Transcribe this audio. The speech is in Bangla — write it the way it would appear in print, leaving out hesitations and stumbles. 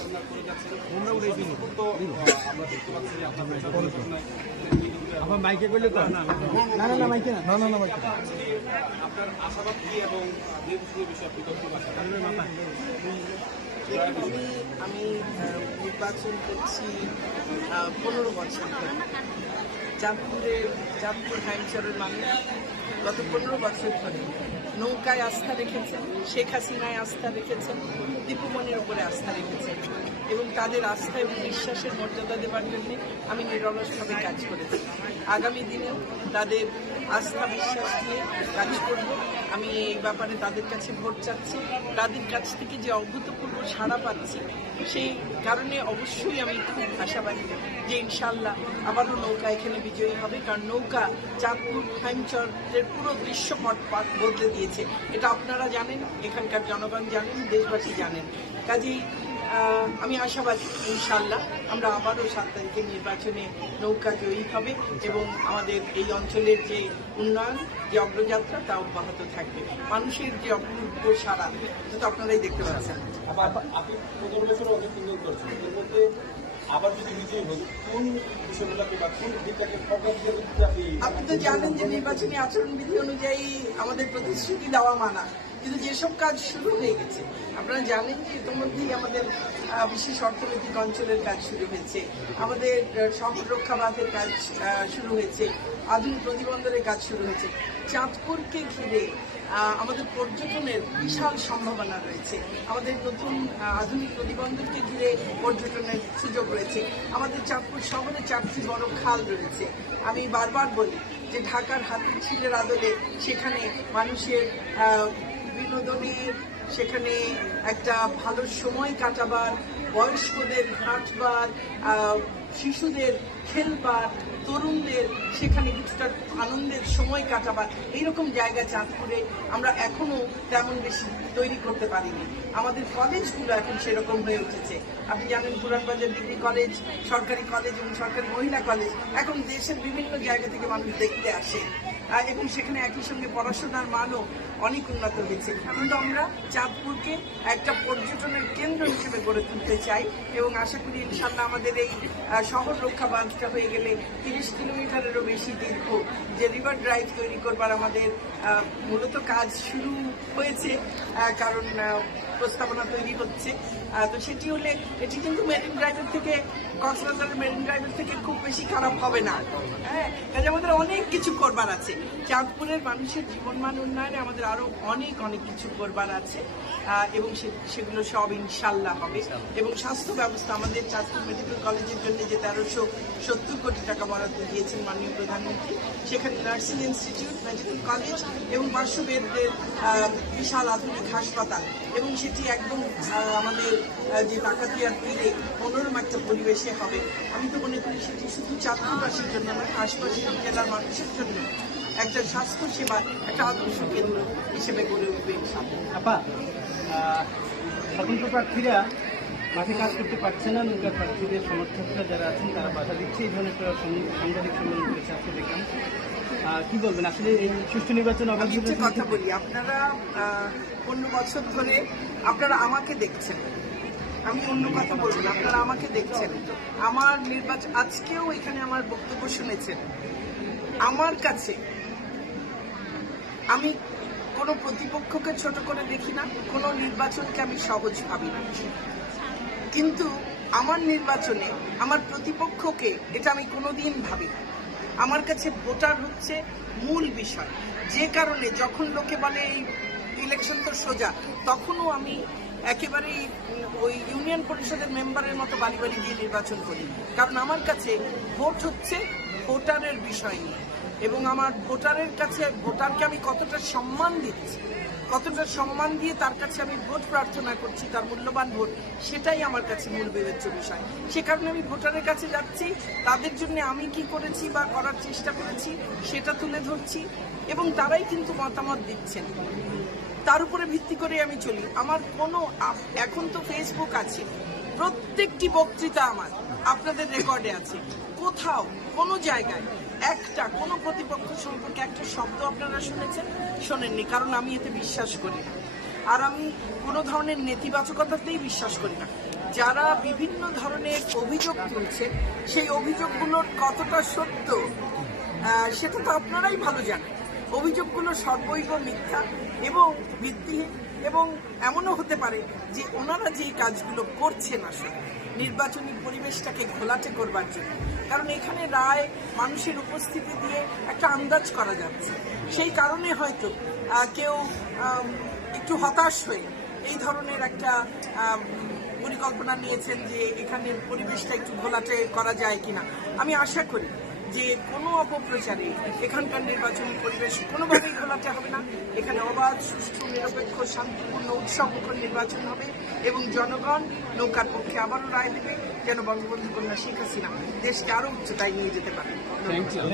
আপনার করে যাচ্ছেন তো আমরা দেখতে পাচ্ছি যে আপনার আমার মাইকে করলে তো না না মাইকে না না মাইকে আপনার আশাবাদ কি এবং নির্বাচনী বিষয়ে আপনি তথ্য আমি নির্বাচন করছি 15 বছর ধরে। চাঁদপুর হাইমচরের মানুষ গত 15 বছর ধরে নৌকায় আস্থা রেখেছেন, শেখ হাসিনায় আস্থা রেখেছেন, দীপুমণির উপরে আস্থা রেখেছেন এবং তাদের আস্থা এবং বিশ্বাসের মর্যাদা দেওয়ার জন্য আমি নিরলসভাবে কাজ করেছি। আগামী দিনেও তাদের আস্থা বিশ্বাস নিয়ে কাজ করব। আমি এই ব্যাপারে তাদের কাছে ভোট চাচ্ছি। তাদের কাছ থেকে যে অভূতপূর্ব সাড়া পাচ্ছি সেই কারণে অবশ্যই আমি খুব আশাবাদী যে ইনশাল্লাহ আবারও নৌকা এখানে বিজয়ী হবে, কারণ নৌকা চাঁদপুর হাইমচরের পুরো দৃশ্যপট বদলে দিয়েছে। এটা আপনারা জানেন, এখানকার জনগণ জানেন, দেশবাসী জানেন। কাজেই আমি আশাবাদী ইনশাল্লাহ আমরা আবারও 7 তারিখে নির্বাচনে নৌকা জয়ী হবে এবং আমাদের এই অঞ্চলের যে উন্নয়ন, যে অগ্রযাত্রা তা অব্যাহত থাকবে। মানুষের যে অপূর্ব সারা সেটা আপনারাই দেখতে পাচ্ছেন। আপনি 15 বছর অনেক উন্নয়ন করছেন, এর মধ্যে আবার যদি বিজয়ী হন কোন বিষয়গুলোকে বা কোন দিকটাকে ফোকাস দিয়ে আপনি তো জানেন যে নির্বাচনী আচরণবিধি অনুযায়ী আমাদের প্রতিশ্রুতি দেওয়া মানা, কিন্তু যেসব কাজ শুরু হয়ে গেছে আপনারা জানেন যে ইতিমধ্যেই আমাদের বিশেষ অর্থনৈতিক অঞ্চলের কাজ শুরু হয়েছে, আমাদের শহর রক্ষা বাঁধের কাজ শুরু হয়েছে, আধুনিক নদীবন্দরের কাজ শুরু হয়েছে। চাঁদপুরকে ঘিরে আমাদের পর্যটনের বিশাল সম্ভাবনা রয়েছে, আমাদের নতুন আধুনিক নদীবন্দরকে ঘিরে পর্যটনের সুযোগ রয়েছে, আমাদের চাঁদপুর শহরে 4টি বড় খাল রয়েছে। আমি বারবার বলি যে ঢাকার হাতিঝিলের আদলে সেখানে মানুষের বিনোদনের, সেখানে একটা ভালো সময় কাটাবার, বয়স্কদের হাঁটবার, শিশুদের খেলবার, তরুণদের সেখানে কিছুটা আনন্দের সময় কাটাবার এইরকম জায়গা চাঁদপুরে আমরা এখনো তেমন বেশি তৈরি করতে পারিনি। আমাদের কলেজগুলো এখন সেরকম হয়ে উঠেছে। আপনি জানেন পুরানবাজার ডিগ্রি কলেজ, সরকারি কলেজ এবং সরকারি মহিলা কলেজ এখন দেশের বিভিন্ন জায়গা থেকে মানুষ দেখতে আসে এবং সেখানে একই সঙ্গে পড়াশোনার মানও অনেক উন্নত হয়েছে। কিন্তু আমরা চাঁদপুরকে একটা পর্যটনের কেন্দ্র হিসেবে গড়ে তুলতে চাই এবং আশা করি ইনশাল্লাহ আমাদের এই শহর রক্ষা বাঁধটা হয়ে গেলে 30 কিলোমিটারেরও বেশি দীর্ঘ যে রিভার ড্রাইভ তৈরি করবার আমাদের মূলত কাজ শুরু হয়েছে, কারণ প্রস্তাবনা তৈরি হচ্ছে। তো সেটি হলে এটি কিন্তু মেরিন ড্রাইভের থেকে, কক্সবাজারের মেরিন ড্রাইভের থেকে খুব বেশি খারাপ হবে না। হ্যাঁ, কাজে আমাদের অনেক কিছু করবার আছে। চাঁদপুরের মানুষের জীবনমান উন্নয়নে আমাদের আরো অনেক কিছু করবার আছে এবং সেগুলো সব ইনশাল্লাহ হবে। এবং স্বাস্থ্য ব্যবস্থা, আমাদের চাঁদপুর মেডিকেল কলেজের জন্য যে 1370 কোটি টাকা বরাদ্দ দিয়েছেন মাননীয় প্রধানমন্ত্রী, সেখানে নার্সিং ইনস্টিটিউট, মেডিকেল কলেজ এবং 500 বেডের বিশাল আধুনিক হাসপাতাল এবং সেটি একদম আমাদের যে ডাকাতিয়ার তীরে মনোরম একটা পরিবেশে হবে। আমি তো মনে করি সেটি শুধু চাঁদপুরবাসীর জন্য নয়, আশপাশের জেলার মানুষের জন্য একটা স্বাস্থ্য সেবা, একটা আদর্শ কেন্দ্র হিসেবে গড়ে উঠবে। আপা, স্বতন্ত্র প্রার্থীরা মাঠে কাজ করতে পারছে না, নৌকা প্রার্থীদের সমর্থকরা যারা আছেন তারা বাধা দিচ্ছে, এই ধরনের একটা সাংবাদিক সম্মেলন করেছে আজকে দেখলাম। কি বলবেন আসলে এই সুষ্ঠু নির্বাচন? আমি একটা কথা বলি, আপনারা 15 বছর ধরে আপনারা আমাকে দেখছেন, আমি অন্য কথা বলবো না, আপনারা আমাকে দেখছেন, আমার নির্বাচন আজকেও এখানে আমার বক্তব্য শুনেছেন। আমার কাছে আমি কোনো প্রতিপক্ষকে ছোট করে দেখি না, কোনো নির্বাচনকে আমি সহজ ভাবি না, কিন্তু আমার নির্বাচনে আমার প্রতিপক্ষকে এটা আমি কোনোদিন ভাবি না। আমার কাছে ভোটার হচ্ছে মূল বিষয়, যে কারণে যখন লোকে বলে এই ইলেকশন তো সোজা, তখনও আমি একেবারেই ওই ইউনিয়ন পরিষদের মেম্বারের মতো বাড়ি বাড়ি গিয়ে নির্বাচন করি, কারণ আমার কাছে ভোট হচ্ছে ভোটারের বিষয় নিয়ে এবং আমার ভোটারের কাছে ভোটারকে আমি কতটা সম্মান দিচ্ছি, কতটা সম্মান দিয়ে তার কাছে আমি ভোট প্রার্থনা করছি, তার মূল্যবান ভোট, সেটাই আমার কাছে মূল বিবেচ্য বিষয়। সে কারণে আমি ভোটারের কাছে যাচ্ছি, তাদের জন্য আমি কি করেছি বা করার চেষ্টা করেছি সেটা তুলে ধরছি এবং তারাই কিন্তু মতামত দিচ্ছেন, তার উপরে ভিত্তি করে আমি চলি। আমার কোনো, এখন তো ফেসবুক আছে, প্রত্যেকটি বক্তৃতা আমার আপনাদের রেকর্ডে আছে, কোথাও কোনো জায়গায় একটা কোনো প্রতিপক্ষ সম্পর্কে একটা শব্দ আপনারা শুনেছেন? শোনেননি, কারণ আমি এতে বিশ্বাস করি না, আর আমি কোনো ধরনের নেতিবাচকতাতেই বিশ্বাস করি না। যারা বিভিন্ন ধরনের অভিযোগ তুলছেন সেই অভিযোগগুলোর কতটা সত্য সেটা তো আপনারাই ভালো জানেন। অভিযোগগুলো সর্বৈব মিথ্যা এবং ভিত্তিহীন, এবং এমনও হতে পারে যে ওনারা যে কাজগুলো করছেন আসলে নির্বাচনী পরিবেশটাকে ঘোলাটে করবার জন্য। কারণ এখানে রায় মানুষের উপস্থিতি দিয়ে একটা আন্দাজ করা যাচ্ছে, সেই কারণে হয়তো কেউ একটু হতাশ হয়ে এই ধরনের একটা পরিকল্পনা নিয়েছেন যে এখানের পরিবেশটা একটু ঘোলাটে করা যায় কিনা। আমি আশা করি যে কোনো অপপ্রচারে এখানকার নির্বাচনী পরিবেশ কোনোভাবেই ঘোলাটে হবে না। এখানে অবাধ, সুষ্ঠু, নিরপেক্ষ, শান্তিপূর্ণ, উৎসবমুখর নির্বাচন হবে এবং জনগণ নৌকার পক্ষে আবারও রায় দেবে যেন বঙ্গবন্ধু কন্যা শেখ হাসিনা দেশকে আরও উচ্চতায় নিয়ে যেতে পারে।